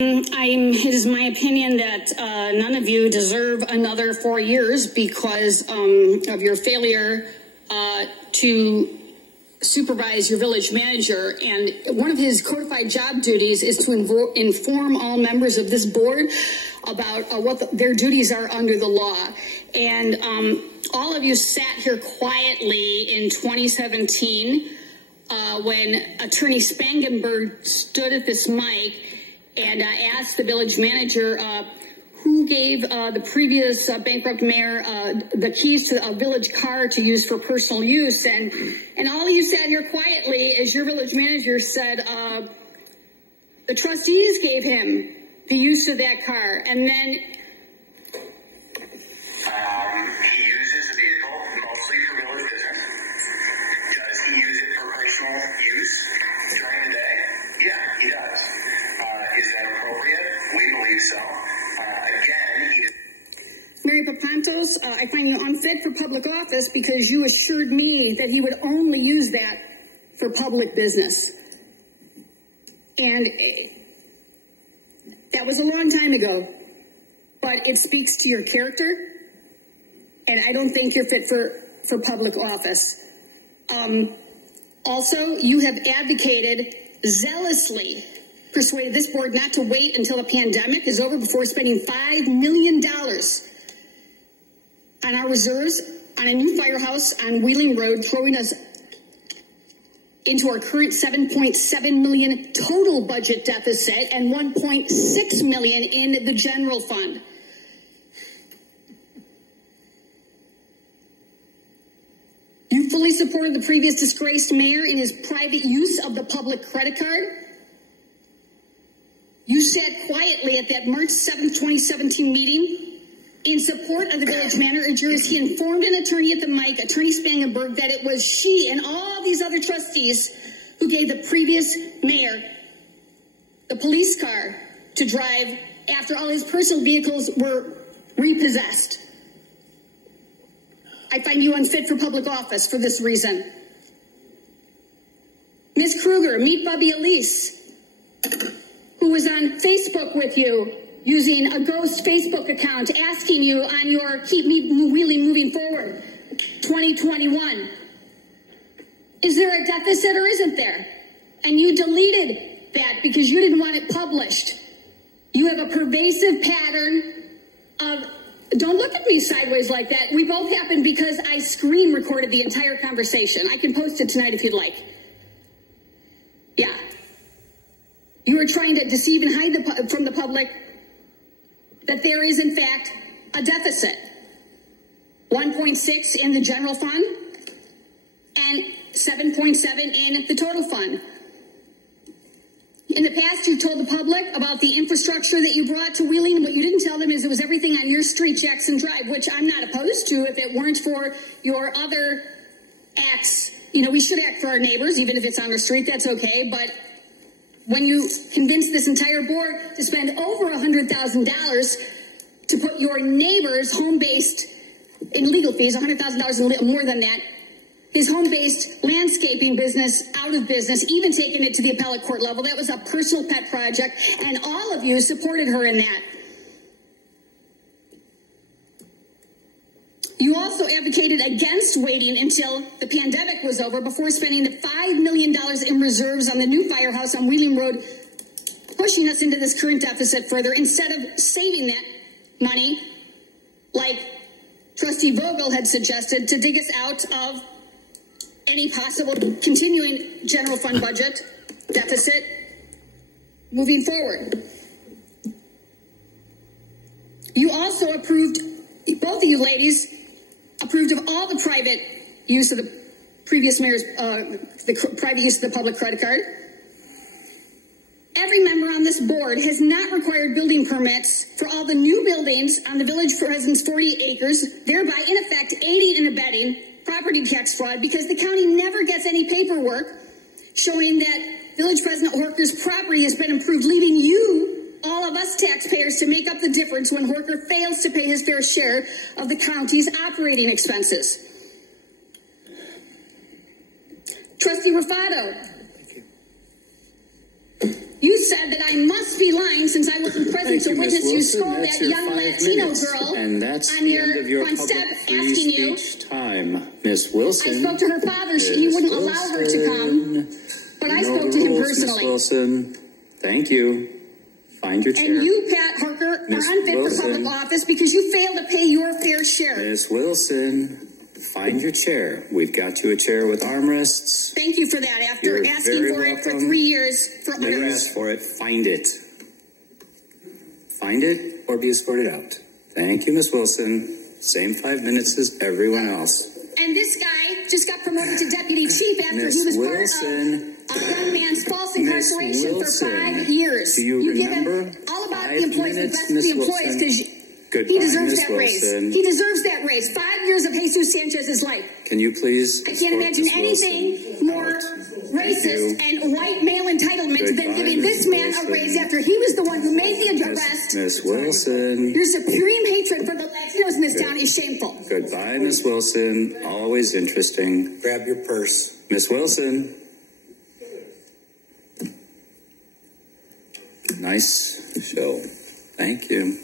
It is my opinion that none of you deserve another 4 years because of your failure to supervise your village manager. And one of his codified job duties is to inform all members of this board about what their duties are under the law. And all of you sat here quietly in 2017 when Attorney Spangenberg stood at this mic and asked the village manager who gave the previous bankrupt mayor the keys to a village car to use for personal use. And all of you sat here quietly as your village manager said the trustees gave him the use of that car. And then he uses the vehicle mostly for village business. Does he use it for personal use during the day? Yeah, he does. Is that appropriate? We believe so. Mary Papantos, I find you unfit for public office because you assured me that he would only use that for public business. And that was a long time ago, but it speaks to your character, and I don't think you're fit for public office. Also, you have advocated zealously, persuaded this board not to wait until the pandemic is over before spending $5 million on our reserves on a new firehouse on Wheeling Road, throwing us into our current $7.7 million total budget deficit and $1.6 million in the general fund. You fully supported the previous disgraced mayor in his private use of the public credit card. You sat quietly at that March 7th, 2017 meeting in support of the village manager as he informed an attorney at the mic, Attorney Spangenberg, that it was she and all these other trustees who gave the previous mayor the police car to drive after all his personal vehicles were repossessed. I find you unfit for public office for this reason. Ms. Kruger, meet Bubby Elise, who was on Facebook with you, using a ghost Facebook account, asking you on your Keep Me Wheeling Moving Forward 2021. Is there a deficit or isn't there? And you deleted that because you didn't want it published. You have a pervasive pattern of, don't look at me sideways like that. We both happened because I screen recorded the entire conversation. I can post it tonight if you'd like. Yeah. You were trying to deceive and hide from the public that there is, in fact, a deficit. 1.6 in the general fund and 7.7 in the total fund. In the past, you told the public about the infrastructure that you brought to Wheeling. What you didn't tell them is it was everything on your street, Jackson Drive, which I'm not opposed to if it weren't for your other acts. You know, we should act for our neighbors, even if it's on the street, that's okay, but when you convinced this entire board to spend over $100,000 to put your neighbor's home-based, in legal fees, $100,000 more than that, his home-based landscaping business out of business, even taking it to the appellate court level, that was a personal pet project, and all of you supported her in that. You also advocated against waiting until the pandemic was over before spending the $5 million in reserves on the new firehouse on Wheeling Road, pushing us into this current deficit further, instead of saving that money, like Trustee Vogel had suggested, to dig us out of any possible continuing general fund budget deficit moving forward. You also approved, both of you ladies, approved of all the private use of the previous mayor's, the private use of the public credit card. Every member on this board has not required building permits for all the new buildings on the village residents' 40 acres, thereby in effect aiding and abetting property tax fraud because the county never gets any paperwork showing that Village President Horker's property has been improved, leaving you, all of us taxpayers, to make up the difference when Horker fails to pay his fair share of the county's operating expenses. Trustee Rufato, You said that I must be lying since I wasn't present to witness you scold that young Latino girl and that's on the end of your front step public free asking you. speech time. Miss Wilson. I spoke to her father. He wouldn't allow her to come, but I spoke to him personally. Miss Wilson, thank you. Find your chair. And you, Pat Harker, are unfit for public office because you failed to pay your fair share. Miss Wilson, find your chair. We've got you a chair with armrests. Thank you for that. After You're asking for it for 3 years. You asked for it. Find it. Find it or be escorted out. Thank you, Miss Wilson. Same 5 minutes as everyone else. And this guy just got promoted to deputy chief after he was part of a young man's false incarceration for 5 years. Do you remember? Give him all about the employees and best of the employees because he deserves that raise. He deserves that raise. 5 years of Jesus Sanchez's life. Can you please? I can't imagine anything more racist and white male entitlement than giving this man a raise after he was the one who made the arrest. Miss Wilson. Your supreme hatred for the Latinos in this town is shameful. Goodbye, Miss Wilson. Always interesting. Grab your purse. Miss Wilson. Nice show. Thank you.